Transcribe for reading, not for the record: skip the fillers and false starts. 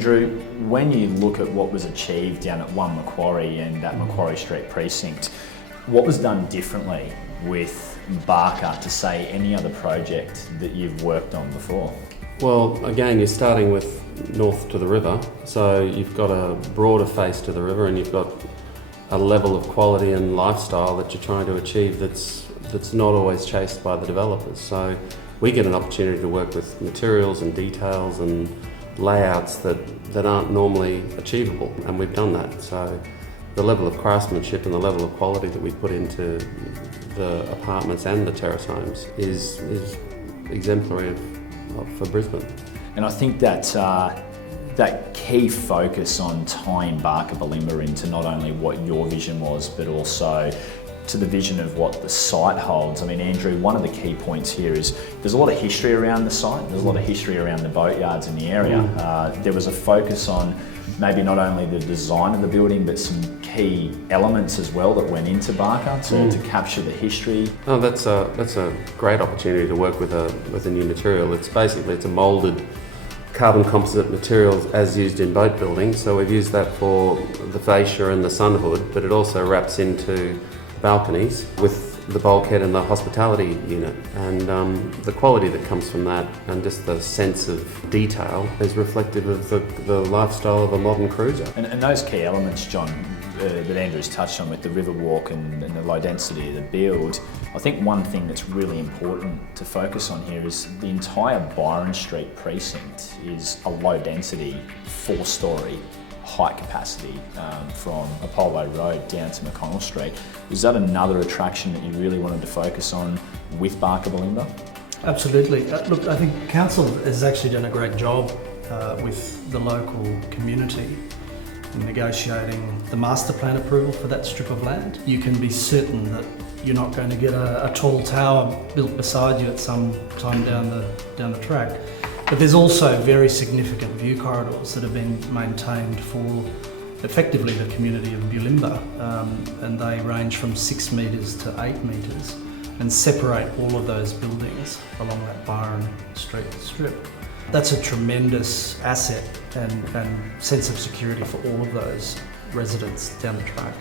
Andrew, when you look at what was achieved down at 1 Macquarie and that Macquarie Street precinct, what was done differently with Barker to say any other project that you've worked on before? Well, again, you're starting with north to the river, so you've got a broader face to the river and you've got a level of quality and lifestyle that you're trying to achieve that's not always chased by the developers. So we get an opportunity to work with materials and details and layouts that aren't normally achievable, and we've done that. So the level of craftsmanship and the level of quality that we put into the apartments and the terrace homes is exemplary for Brisbane. And I think that key focus on tying Barker Bulimba into not only what your vision was, but also to the vision of what the site holds. I mean, Andrew, one of the key points here is there's a lot of history around the site, there's a lot of history around the boatyards in the area. There was a focus on maybe not only the design of the building, but some key elements as well that went into Barker to capture the history. Oh, that's a great opportunity to work with a new material. It's a moulded carbon composite materials as used in boat building. So we've used that for the fascia and the sun hood, but it also wraps into balconies with the bulkhead and the hospitality unit. And the quality that comes from that and just the sense of detail is reflective of the lifestyle of a modern cruiser. And those key elements, John, that Andrew's touched on with the Riverwalk and the low density of the build, I think one thing that's really important to focus on here is the entire Byron Street precinct is a low density, 4-storey, high capacity from Apollo Road down to McConnell Street. Is that another attraction that you really wanted to focus on with Barker Bulimba? Absolutely. Look, I think Council has actually done a great job with the local community in negotiating the master plan approval for that strip of land. You can be certain that you're not going to get a tall tower built beside you at some time down the track. But there's also very significant view corridors that have been maintained for effectively the community of Bulimba, and they range from 6 metres to 8 metres and separate all of those buildings along that Byron Street strip. That's a tremendous asset and sense of security for all of those residents down the track.